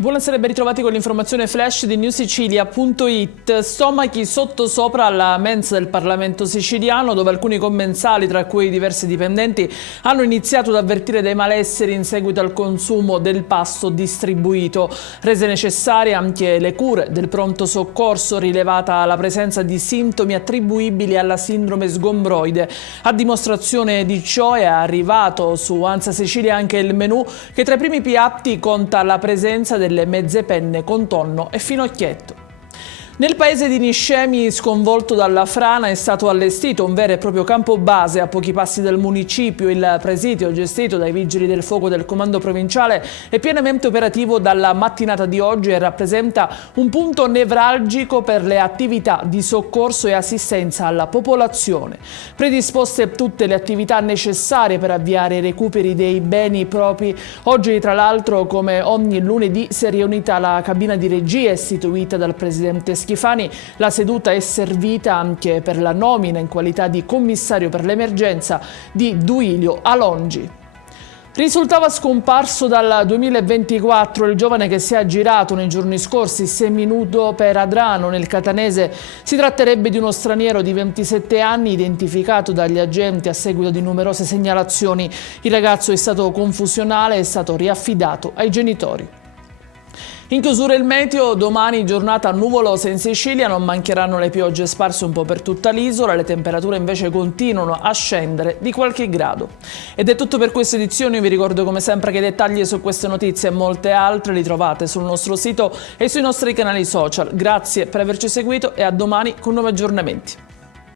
Buonasera e ben ritrovati con l'informazione flash di newsicilia.it. Stomachi sottosopra alla mensa del Parlamento siciliano, dove alcuni commensali, tra cui diversi dipendenti, hanno iniziato ad avvertire dei malesseri in seguito al consumo del pasto distribuito. Rese necessarie anche le cure del pronto soccorso, rilevata la presenza di sintomi attribuibili alla sindrome sgombroide. A dimostrazione di ciò è arrivato su Ansa Sicilia anche il menù, che tra i primi piatti conta la presenza delle mezze penne con tonno e finocchietto. Nel paese di Niscemi, sconvolto dalla frana, è stato allestito un vero e proprio campo base a pochi passi dal municipio. Il presidio, gestito dai vigili del fuoco del comando provinciale, è pienamente operativo dalla mattinata di oggi e rappresenta un punto nevralgico per le attività di soccorso e assistenza alla popolazione. Predisposte tutte le attività necessarie per avviare i recuperi dei beni propri. Oggi, tra l'altro, come ogni lunedì, si è riunita la cabina di regia istituita dal presidente Schifani. La seduta è servita anche per la nomina in qualità di commissario per l'emergenza di Duilio Alongi. Risultava scomparso dal 2024 il giovane che si è aggirato nei giorni scorsi seminudo per Adrano, nel catanese. Si tratterebbe di uno straniero di 27 anni identificato dagli agenti a seguito di numerose segnalazioni. Il ragazzo è stato confusionale e è stato riaffidato ai genitori. In chiusura il meteo, domani giornata nuvolosa in Sicilia, non mancheranno le piogge sparse un po' per tutta l'isola, le temperature invece continuano a scendere di qualche grado. Ed è tutto per questa edizione. Io vi ricordo come sempre che i dettagli su queste notizie e molte altre li trovate sul nostro sito e sui nostri canali social. Grazie per averci seguito e a domani con nuovi aggiornamenti.